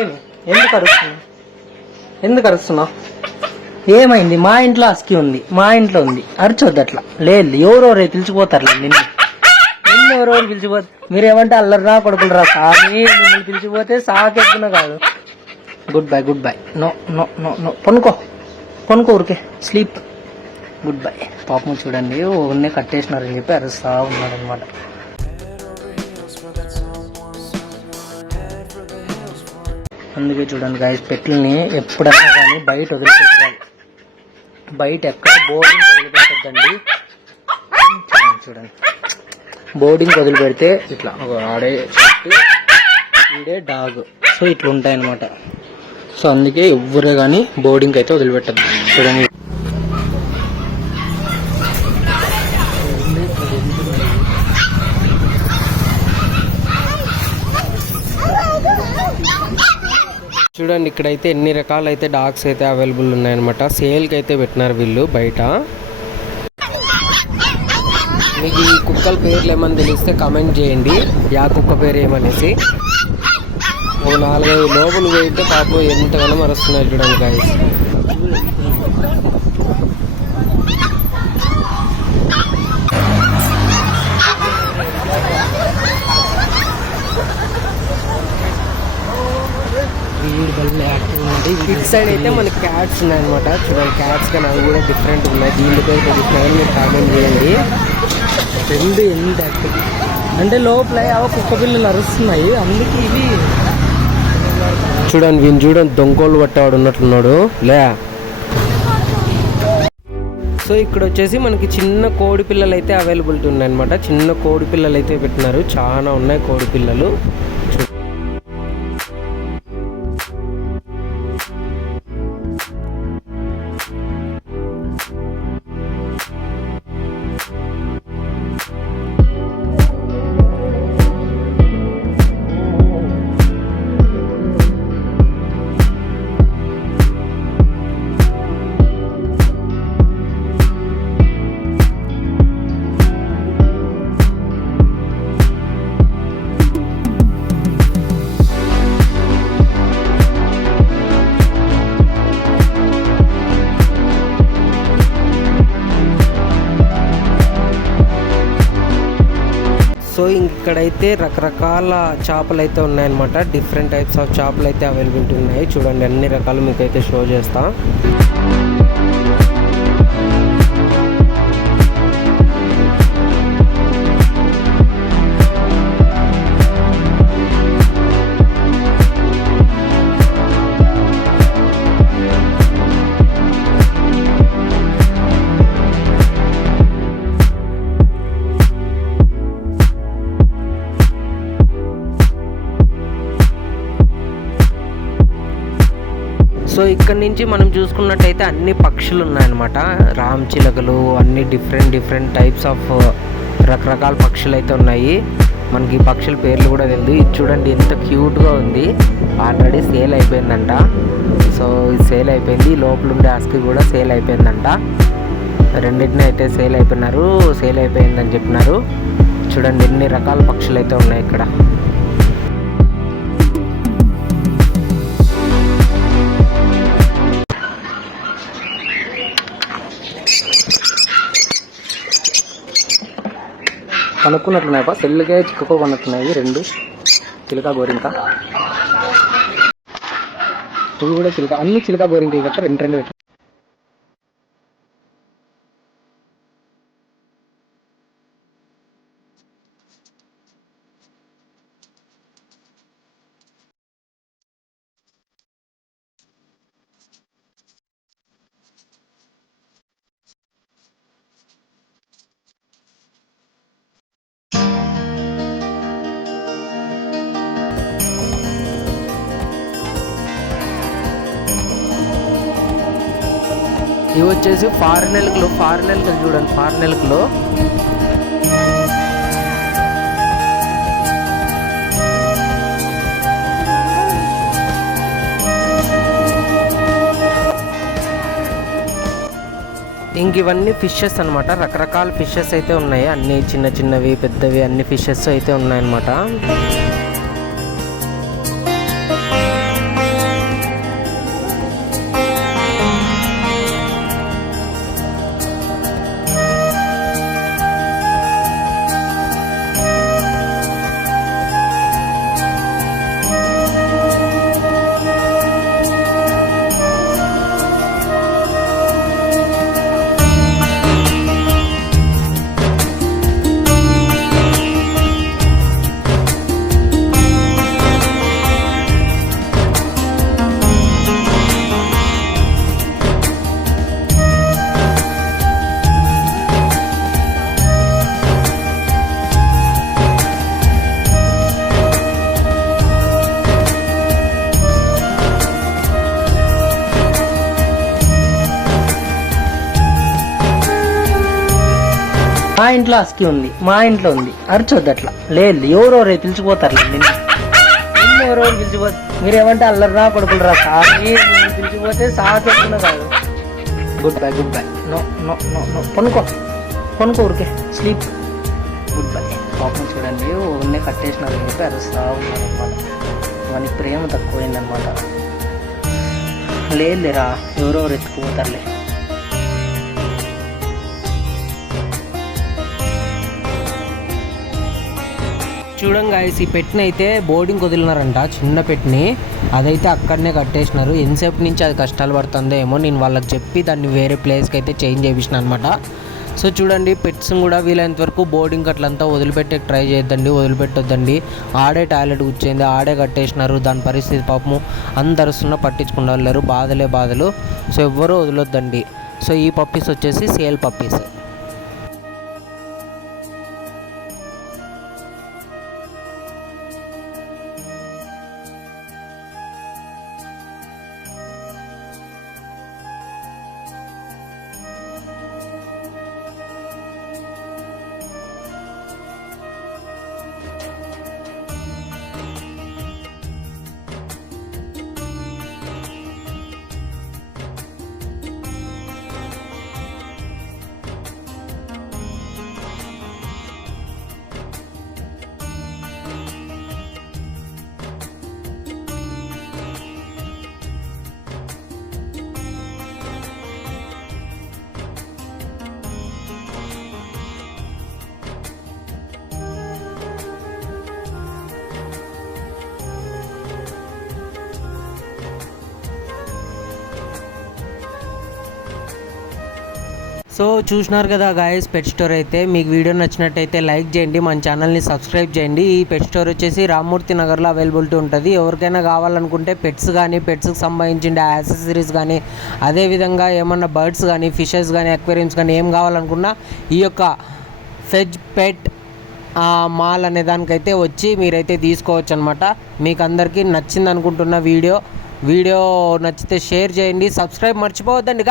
ఏమి ఎందుకు అరుస్తున్నావు? ఏమైంది? మా ఇంట్లో అస్కి ఉంది, మా ఇంట్లో ఉంది, అరచొద్దు అట్లా. లేదు, ఎవరెవరు పిలిచిపోతారులే నిన్ను ఎవరెవరు పిలిచిపోతే మీరేమంటే అల్లరిరా కొడుకులరా సామి, మిమ్మల్ని పిలిచిపోతే సాకెక్కున కాదు. Good bye. No no no no, పనుకో ఊరికే స్లీప్. Good bye. పాపం చూడండి, ఓన్నే కట్టేసినారని చెప్పి అరుస్తా ఉన్నాడు అనమాట. అందుకే చూడండి గాయస్, పెట్లని ఎప్పుడైనా కానీ బయట వదిలిపెట్టాలి. బయట ఎక్కడ బోర్డింగ్ వదిలిపెట్టద్దండి. చూడండి బోర్డింగ్ వదిలిపెడితే ఇట్లా ఆడే ఈడే డాగ్, సో ఇట్లా ఉంటాయి అనమాట. సో అందుకే ఎవ్వరే కానీ బోర్డింగ్ అయితే వదిలిపెట్టద్దు. చూడండి చూడండి ఇక్కడైతే ఎన్ని రకాలైతే డాగ్స్ అయితే అవైలబుల్ ఉన్నాయన్నమాట. సేల్కి అయితే పెట్టినారు వీళ్ళు బయట. మీకు ఈ కుక్కల పేర్లు ఏమని తెలిస్తే కామెంట్ చేయండి, యా కుక్క పేరు ఏమనేసి. ఒక 4-5 లోపలు పోయితే పాపం ఎంతగానో మరుస్తున్నాయి చూడండి గాయస్. ఇటు సైడ్ అయితే మనకి క్యాట్స్ ఉన్నాయన్నమాట. చూడండి క్యాట్స్ కానీ అవి కూడా డిఫరెంట్ ఉన్నాయి. దీని పేరు తెలుస్తున్నాయని మీరు కామెంట్ చేయండి. రెండు ఎంత అంటే లోపల కుక్క పిల్లలు అరుస్తున్నాయి, అందుకే ఇవి చూడండి. వీళ్ళు చూడండి దొంగోళ్ళు పట్టేవాడు ఉన్నట్లున్నాడు లే. సో ఇక్కడ వచ్చేసి మనకి చిన్న కోడి పిల్లలు అయితే అవైలబిలిటీ ఉన్నాయన్నమాట. చిన్న కోడి పిల్లలు అయితే పెట్టినారు, చాలా ఉన్నాయి కోడి పిల్లలు. సో ఇక్కడైతే రకరకాల చేపలు అయితే ఉన్నాయన్నమాట. డిఫరెంట్ టైప్స్ ఆఫ్ చేపలు అయితే అవైలబిలిటీ ఉన్నాయి. చూడండి అన్ని రకాలు మీకు అయితే షో చేస్తా. సో ఇక్కడ నుంచి మనం చూసుకున్నట్టయితే అన్ని పక్షులు ఉన్నాయన్నమాట. రామచిలకలు, అన్ని డిఫరెంట్ టైప్స్ ఆఫ్ రకరకాల పక్షులు అయితే ఉన్నాయి. మనకి ఈ పక్షుల పేర్లు కూడా తెలియదు. ఇది చూడండి ఎంత క్యూట్గా ఉంది. ఆల్రెడీ సేల్ అయిపోయిందంట. సో ఇది సేల్ అయిపోయింది. లోపల ఉండే ఆస్కి కూడా సేల్ అయిపోయిందంట. రెండింటిని అయితే సేల్ అయిపోయిందని చెప్పినారు. చూడండి ఎన్ని రకాల పక్షులు అయితే ఉన్నాయి ఇక్కడ. కనుక్కున్నట్లున్నాయి, సెల్లుకే చిక్కుకోకున్నట్టున్నాయి రెండు. చిలుక గోరింక ఇవి కూడా చిలుక, అన్ని చిలుక గోరింక గట్ట రెండు పెట్టు. ఇవి వచ్చేసి ఫారెన్ ఎలుకలు చూడండి. ఫారెన్ ఎలుకలు ఇంక ఇవన్నీ ఫిషెస్ అనమాట. రకరకాల ఫిషెస్ అయితే ఉన్నాయి. అన్ని చిన్నవి పెద్దవి అన్ని ఫిషెస్ అయితే ఉన్నాయన్నమాట. మా ఇంట్లో అస్కి ఉంది, మా ఇంట్లో ఉంది, అరచొద్దు అట్లా. లేదు ఎవరెవరు పిలిచిపోతారు నిన్ను ఎవరెవరు పిలిచిపోతారు. మీరేమంటే అల్లరిరా కొడుకులరా సార్ పిలిచిపోతే సార్ చెప్తున్నా కాదు. Good bye good by. No no no no కొనుక్కో ఊరికే స్లీప్. Good bye. పాపం చూడండి ఉన్నే కట్టేసినారు చెప్పి అరుస్తా ఉన్నారు అనమాట. మనకి ప్రేమ తక్కువైందనమాట. లేదులేరా ఎవరెవరు ఎత్తుకుపోతారులే. చూడండి గాయస్, ఈ పెట్టిని అయితే బోర్డింగ్ వదిలినారంట, చిన్న పెట్టిని. అదైతే అక్కడనే కట్టేసినారు. ఎంతసేపు నుంచి అది కష్టాలు పడుతుందో ఏమో. నేను వాళ్ళకి చెప్పి దాన్ని వేరే ప్లేస్కి అయితే చేంజ్ చేయించిన అనమాట. సో చూడండి, పెట్స్ని కూడా వీలైనంత వరకు బోర్డింగ్ అట్లంతా వదిలిపెట్టే ట్రై చేయొద్దండి, వదిలిపెట్టొద్దండి. ఆడే టాయిలెట్ కూర్చోయింది, ఆడే కట్టేసినారు. దాని పరిస్థితి పాపము అందరుస్తున్నా పట్టించుకునే వాళ్ళు బాధలు. సో ఎవ్వరూ వదలొద్దండి. సో ఈ పప్పీస్ వచ్చేసి సేల్ పప్పీస్. సో చూసినారు కదా గాయస్ పెట్ స్టోర్ అయితే. మీకు వీడియో నచ్చినట్టయితే లైక్ చేయండి, మన ఛానల్ని సబ్స్క్రైబ్ చేయండి. ఈ పెట్ స్టోర్ వచ్చేసి రామ్మూర్తి నగర్లో అవైలబిలిటీ ఉంటుంది. ఎవరికైనా కావాలనుకుంటే పెట్స్ కానీ, పెట్స్కి సంబంధించిన యాక్సెసరీస్ కానీ, అదేవిధంగా ఏమన్నా బర్డ్స్ కానీ, ఫిషెస్ కానీ, అక్వేరియంస్ కానీ ఏం కావాలనుకున్నా ఈ యొక్క ఫెజ్ పెట్ మాల్ అనే దానికైతే వచ్చి మీరైతే తీసుకోవచ్చు అనమాట. మీకు అందరికీ నచ్చింది అనుకుంటున్న వీడియో నచ్చితే షేర్ చేయండి, సబ్స్క్రైబ్ మర్చిపోవద్దండి.